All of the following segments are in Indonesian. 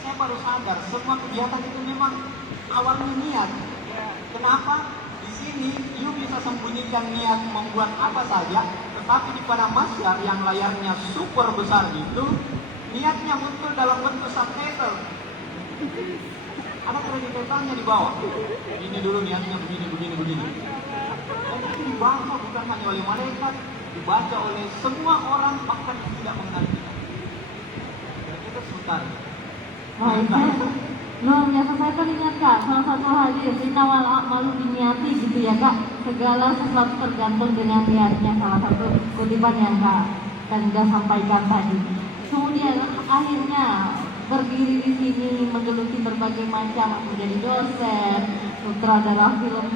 saya baru sadar semua kegiatan itu memang awalnya niat. Kenapa? Di sini you bisa sembunyikan niat membuat apa saja, tetapi di padang mahsyar yang layarnya super besar itu, niatnya muncul dalam bentuk subtitle. Ada kreditnya di bawah. Ini dulu niatnya begini, begini, begini. Dan itu dibaca bukan hanya oleh malaikat, dibaca oleh semua orang bahkan yang tidak mengenal kita. Kira-kira sebentar. Luar biasa, saya teringat Kak, salah satu hadis innamal a'malu binniyati gitu ya Kak. Segala sesuatu tergantung dengan niatnya, salah satu kutipan yang Kak Kanda sampaikan tadi. Kemudian akhirnya berdiri di sini menggeluti berbagai macam, menjadi dosen, sutradara film,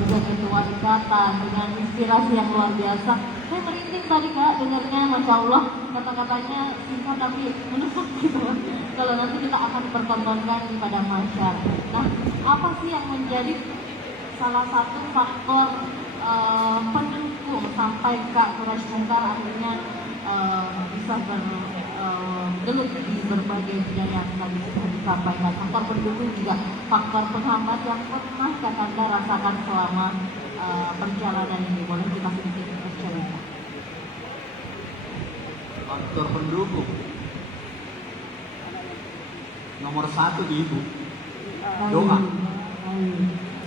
juga ketua ikatan dengan inspirasi yang luar biasa. Saya merinding tadi Kak dengarnya, masya Allah, kata-katanya singkat tapi menusuk gitu. Kalau nanti kita akan dipertontonkan di padang mahsyar. Nah, apa sih yang menjadi salah satu faktor pendukung sampai Kak Quraisy Munkar akhirnya bisa bergelut di berbagai bidang yang tadi sudah disampaikan? Faktor pendukung juga faktor penghambat yang pernah Kak Kanda rasakan selama perjalanan ini. Boleh kita sedikit bercerita? Faktor pendukung nomor satu di ibu, doa.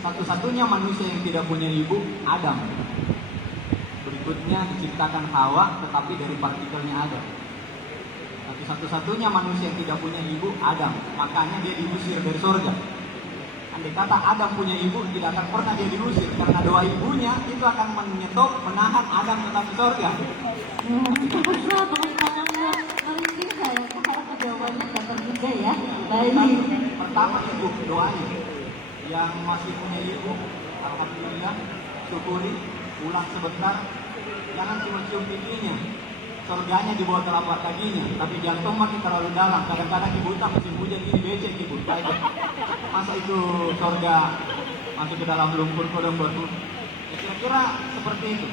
Satu-satunya manusia yang tidak punya ibu, Adam. Berikutnya diciptakan Hawa, tetapi dari partikelnya Adam. Satu-satunya manusia yang tidak punya ibu, Adam. Makanya dia diusir dari surga. Andai kata Adam punya ibu, tidak akan pernah dia diusir, karena doa ibunya itu akan menyetop, menahan Adam tetap di surga. Merinding saya, karena jawabannya dapat juga ya. Baik. Pertama ibu, doanya. Yang masih punya ibu, alhamdulillah, syukuri, pulang sebentar, jangan cuma cium pipinya. Surganya di bawah telapak kakinya, tapi jantung makin terlalu dalam. Kadang-kadang ibu tak musim hujan ini becek ibu. Masa itu surga masuk ke dalam lumpur kodong batu? Ya, kira-kira seperti itu.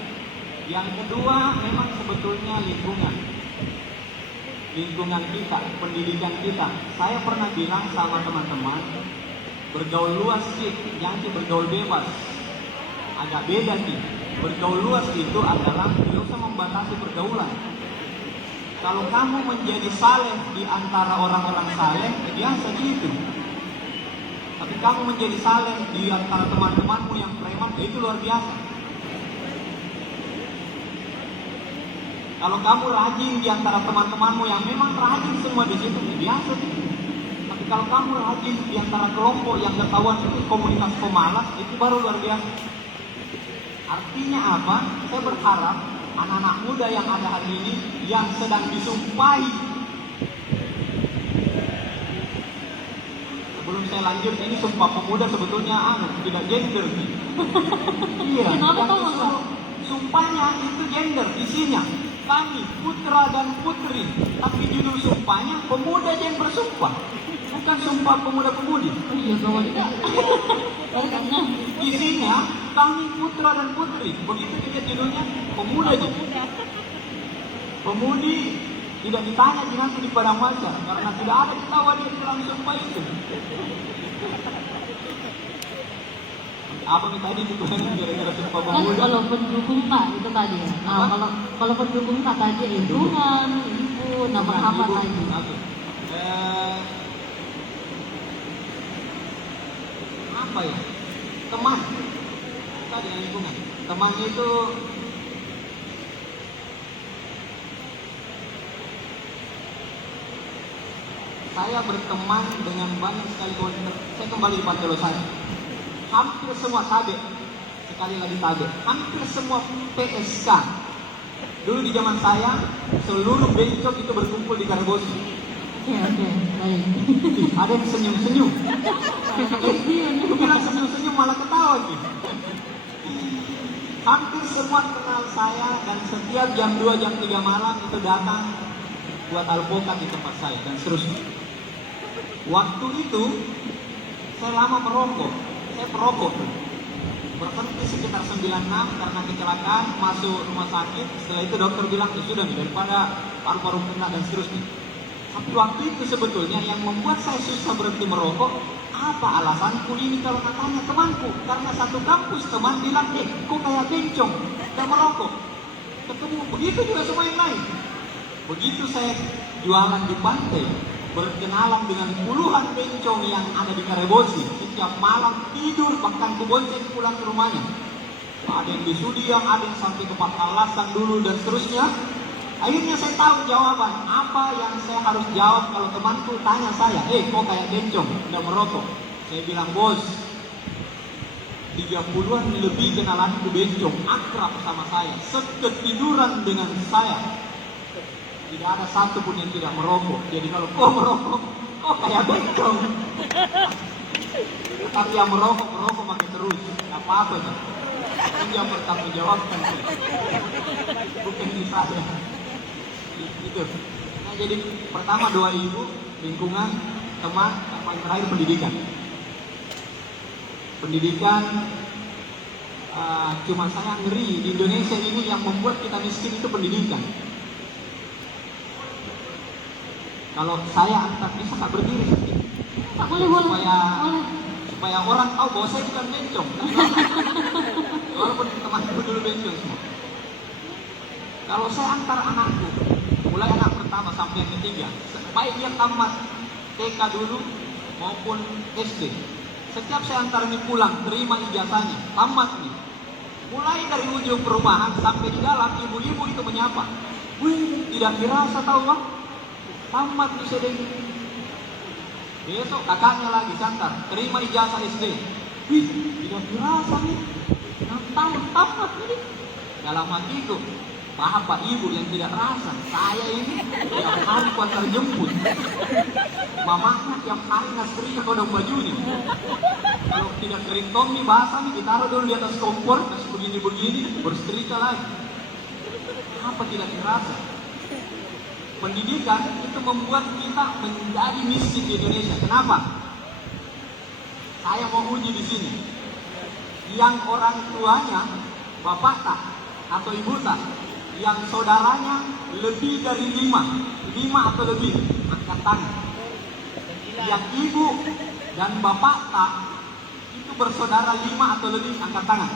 Yang kedua memang sebetulnya lingkungan. Lingkungan kita, pendidikan kita. Saya pernah bilang sama teman-teman, bergaul luas sih, jangan sih bergaul bebas. Agak beda sih. Bergaul luas itu adalah tidak usah membatasi pergaulan. Kalau kamu menjadi saleh di antara orang-orang saleh, biasa gitu. Tapi kamu menjadi saleh di antara teman-temanmu yang preman, itu luar biasa. Kalau kamu rajin di antara teman-temanmu yang memang rajin semua di situ, biasa gitu. Tapi kalau kamu rajin di antara kelompok yang ketahuan itu komunitas pemalas, itu baru luar biasa. Artinya apa? Saya berharap anak-anak muda yang ada hari ini yang sedang disumpahi. Sebelum saya lanjut, ini sumpah pemuda sebetulnya tidak gender. Iya, sumpahnya itu gender, isinya kami putra dan putri, tapi judul sumpahnya pemuda yang bersumpah, bukan sumpah pemuda-pemudi. Isinya kami putra dan putri, begitu juga judulnya pemuda aja. Pemudi tidak ditanya nanti di padang mahsyar karena tidak ada ketawa dia di dalam sumpah itu. Apa nih tadi itu gara-gara sumpah pemuda? Kan kalau pendukung Kak itu tadi. Nah, kalau pendukung Kak tadi lingkungan, ibu, nama apa tadi? Apa ya? Teman. Tadi yang lingkungan. Teman itu saya berteman dengan banyak sekali kawan. Saya kembali di Pantai Losari. Hampir semua tabe, sekali lagi tabe, hampir semua PSK. Dulu di zaman saya, seluruh bencok itu berkumpul di Karbosi. Oke, baik. Ada yang senyum-senyum. Aku bilang senyum-senyum malah ketawa gitu. Hampir semua kenal saya dan setiap jam 2, jam 3 malam itu datang buat alpukat di tempat saya dan seterusnya. Waktu itu saya lama merokok. Saya perokok. Berhenti sekitar 96 karena kecelakaan, masuk rumah sakit. Setelah itu dokter bilang, ya sudah nih, daripada paru-paru kena dan seterusnya. Waktu itu sebetulnya yang membuat saya susah berhenti merokok, apa alasanku ini kalau katanya temanku? Karena satu kampus teman bilang, kok kayak bencong, gak merokok. Ketemu, begitu juga semua yang lain. Begitu saya jualan di pantai, berkenalan dengan puluhan bencong yang ada di Karebosi. Setiap malam tidur, bahkan kubonceng pulang ke rumahnya. Ada yang di Sudiang, ada yang sampai ke Pangkalasan dulu dan seterusnya. Akhirnya saya tahu jawaban apa yang saya harus jawab kalau temanku tanya saya, kok kayak bencong, udah merokok. Saya bilang, bos, 30-an lebih kenalanku bencong, akrab sama saya, seketiduran dengan saya. Tidak ada satu pun yang tidak merokok. Jadi kalau kau merokok, kok kayak bencong. Tapi yang merokok makin terus, gak apa-apa kan. Ini yang bertanggung jawabkan sih. Bukan di saya. Itu. Nah, jadi pertama doa ibu, lingkungan, teman, yang terakhir pendidikan. Pendidikan, cuma saya ngeri di Indonesia ini yang membuat kita miskin itu pendidikan. Kalau saya antar bisa tak berdiri, supaya orang tahu bahwa saya bukan bencong. Walaupun temanku dulu bencong semua. Kalau saya antar anakku, mulai anak pertama sampai yang ketiga, baik dia tamat TK dulu maupun SD. Setiap saya antar ini pulang, terima ijazahnya, tamat nih. Mulai dari ujung perumahan sampai di dalam, ibu-ibu itu menyapa. Wih, tidak dirasa tahu bang, tamat nih sedang. Besok kakaknya lagi santar, terima ijazah SD. Wih, tidak dirasa nih, 6 tahun tamat nih. Dalam hatiku, bapak ibu yang tidak rasa, saya ini tiap hari kuantar jemput. Mamanya tiap hari ngasih kodok baju nih. Kalau tidak kering tom nih, basah nih, ditaruh dulu di atas kompor, kasih begini-begini, bersetrika lagi. Apa tidak terasa? Pendidikan itu membuat kita menjadi miskin di Indonesia. Kenapa? Saya mau uji di sini. Yang orang tuanya bapak tak atau ibu tak, yang saudaranya lebih dari 5 atau lebih, angkat tangan. Yang ibu dan bapak tak itu bersaudara 5 atau lebih, angkat tangan.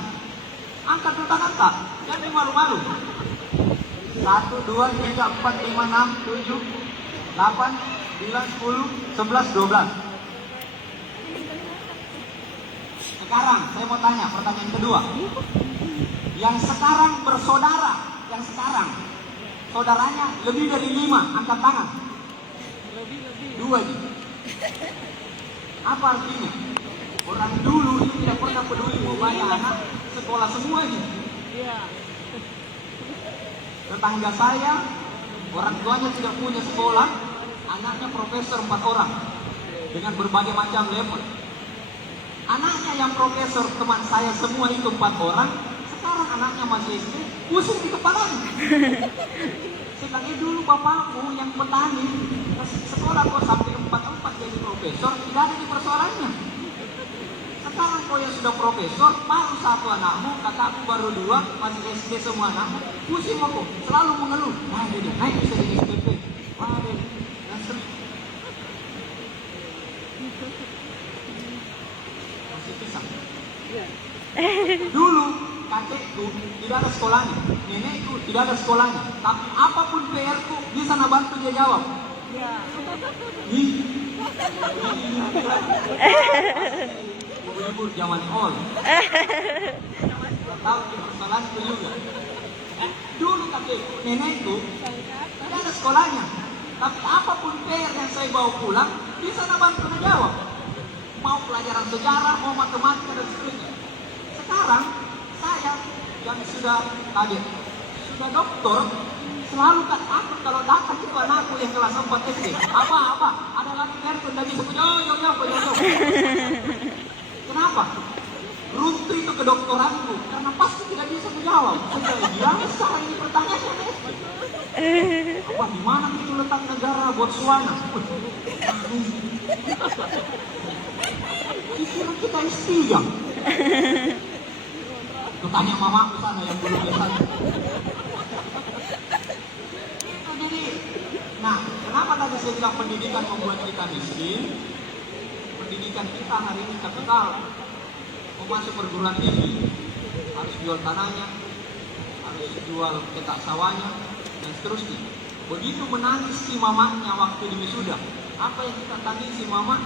Angkat tangan tak, jangan malu-malu. 1, 2, 3, 4, 5, 6, 7, 8, 9, 10, 11, 12. Sekarang saya mau tanya pertanyaan kedua. Yang sekarang bersaudara, yang sekarang saudaranya lebih dari 5, angkat tangan. 2 nih. Apa artinya? Orang dulu itu tidak pernah peduli mau bayar anak sekolah semua nih. Tetangga saya, orang tuanya tidak punya sekolah, anaknya profesor 4 orang dengan berbagai macam level. Anaknya yang profesor teman saya semua itu 4 orang, sekarang anaknya masih SD, pusing di kepalanya. Saya bilang, dulu bapakmu yang petani, sekolah kok sampai 4 jadi profesor, tidak ada di persoalannya. Sekarang kau yang sudah profesor, baru 1 anakmu, kakakku baru 2, masih SD semua anakmu, pusing aku, selalu mengeluh. Wah, dia naik bisa jadi SPP. Wah, dia masih pisang. Dulu kakekku tidak ada sekolahnya, nenekku tidak ada sekolahnya, tapi apapun PR-ku bisa bantu dia jawab. Ibu zaman old. Tahu di persoalanku juga. Dulu kakekku, nenekku tidak ada sekolahnya, tapi apapun PR yang saya bawa pulang bisa bantu dia jawab. Mau pelajaran sejarah, mau matematika dan seterusnya. Sekarang saya yang sudah doktor selalu kan takut kalau datang itu anakku yang kelas 4 SD. Apa? Ada lagi PR tidak bisa jauh. Kenapa? Runtuh itu kedokteranku karena pasti tidak bisa menjawab. Sudah biasa ini pertanyaannya. Apa di mana itu letak negara Botswana? Kira kita S3. Tanya mamaku sana yang belum S1. Itu jadi, nah kenapa tadi saya bilang pendidikan membuat kita miskin, pendidikan kita hari ini terkenal mau masuk perguruan tinggi, harus jual tanahnya, harus jual petak sawahnya, dan seterusnya. Begitu menangis si mamanya waktu di wisuda, apa yang kita tangisi mama?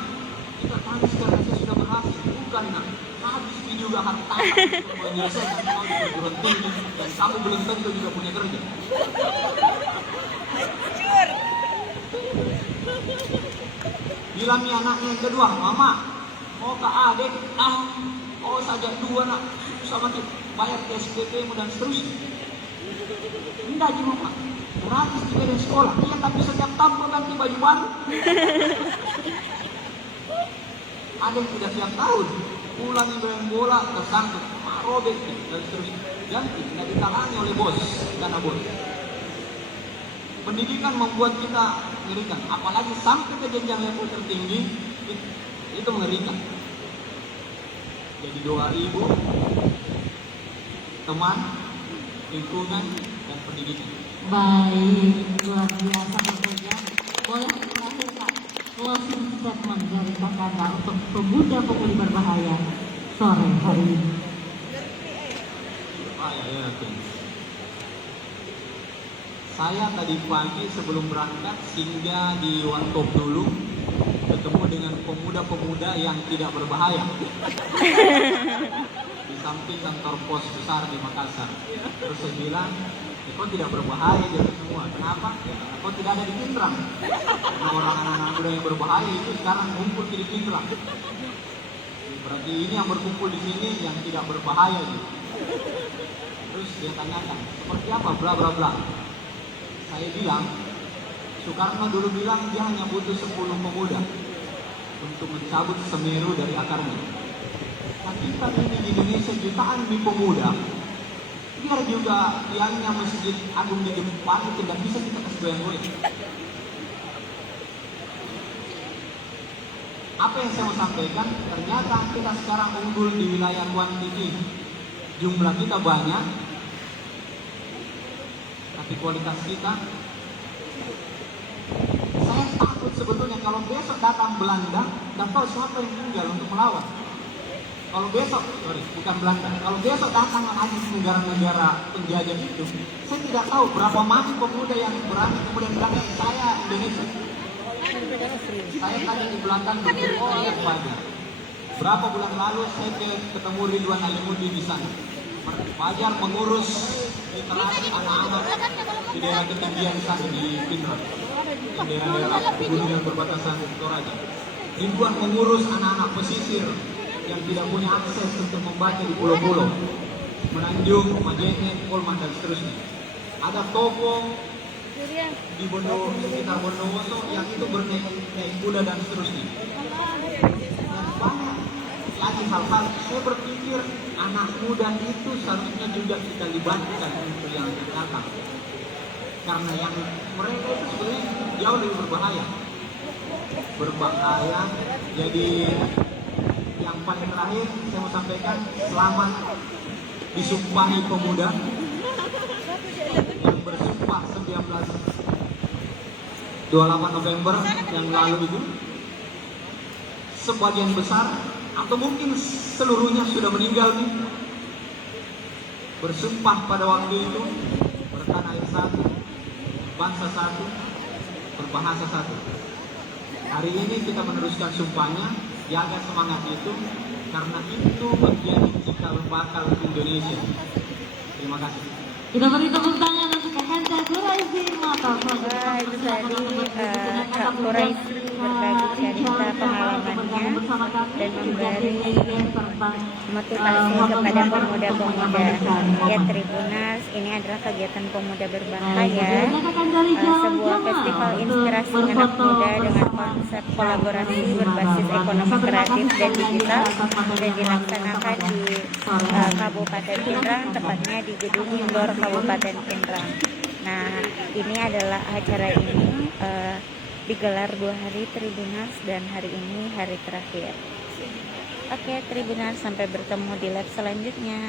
Kita tangis karena saya sudah berhasil. Bukan, nak. Habis juga harta untuk menyelesaikan kamu di perguruan tinggi, dan kamu belum tentu juga punya kerja. Bilang nih anaknya yang kedua, mama mau ke adik, oh saja dua nak, susah banget bayar SPP mu dan seterusnya. Enggak aja mama, gratis juga di sekolah. Iya, tapi setiap tahun kau ganti baju baru. Ada yang tidak siap tahun, pulang main bola tersangkut, robek dan seterusnya. Ganti, tidak ditangani oleh bos karena bos. Pendidikan membuat kita mengerikan, apalagi sampai ke jenjang level tertinggi, itu mengerikan. Jadi doa ibu, teman, lingkungan, dan pendidikan. Baik, luar biasa tentunya. Boleh terakhir Kak, closing statement dari Kakanda untuk pemuda-pemudi berbahaya sore hari ini. Ya. Saya tadi pagi sebelum berangkat singgah di Warkop dulu, ketemu dengan pemuda-pemuda yang tidak berbahaya di samping kantor pos besar di Makassar. Terus saya bilang, kok tidak berbahaya jadi semua. Kenapa? Ya, kok tidak ada di Pindrang. Karena orang anak-anak muda yang berbahaya itu sekarang kumpul di Pindrang. Berarti ini yang berkumpul di sini yang tidak berbahaya gitu. Terus dia tanyakan, seperti apa? Bla bla bla. Saya bilang, Soekarno dulu bilang dia hanya butuh 10 pemuda untuk mencabut Semeru dari akarnya. Nah, kita ini di Indonesia jutaan pemuda, biar juga tiangnya Masjid Agung di Jepang tidak bisa kita kasih goyang-goyang. Apa yang saya mau sampaikan, ternyata kita sekarang unggul di wilayah kuantiti. Jumlah kita banyak, tapi kualitas kita, saya takut sebetulnya kalau besok datang Belanda, dan tahu siapa yang tinggal untuk melawan. Kalau besok, bukan Belanda, kalau besok datang lagi negara-negara penjajah itu, saya tidak tahu berapa mati pemuda yang berani kemudian bilang saya Indonesia. Saya tadi di belakang lihat Fajar. Berapa bulan lalu saya ketemu Ridwan Alimudi di sana. Fajar mengurus literasi anak-anak di daerah ketinggian sana di Pindrang, di daerah-daerah pegunungan berbatasan Toraja. Ridwan mengurus anak-anak pesisir yang tidak punya akses untuk membaca di pulau-pulau, Menanjung, Majene, Kolman, dan seterusnya. Ada toko di sekitar Bondowoso yang itu bernaik kuda dan seterusnya. Dan banyak lagi hal-hal. Saya berpikir anak muda itu seharusnya juga kita libatkan untuk yang datang, karena yang mereka itu sebenarnya jauh lebih berbahaya. Jadi yang paling terakhir saya mau sampaikan, selamat disumpahi pemuda yang bersumpah 28 November yang lalu itu. Sebagian besar atau mungkin seluruhnya sudah meninggal nih, bersumpah pada waktu itu bertanah air satu, bangsa satu, berbahasa satu. Hari ini kita meneruskan sumpahnya, jaga semangat itu, karena itu menjadi cikal bakal Indonesia. Terima kasih. Kita beri tepuk tangan untuk Kakanda Quraisy Mata. Itu tadi Kak Quraisy berbagi cerita pengalamannya dan memberi motivasi kepada pemuda-pemuda. Ya Tribunas, ini adalah kegiatan pemuda berbahaya, sebuah festival inspirasi anak muda dengan konsep kolaborasi berbasis ekonomi kreatif dan digital, dan dilaksanakan di Kabupaten Pindrang, tepatnya di Gedung Indoor Kabupaten Pindrang. Nah, ini adalah acara ini digelar 2 hari Tribunas, dan hari ini hari terakhir. Oke Tribunas, sampai bertemu di live selanjutnya.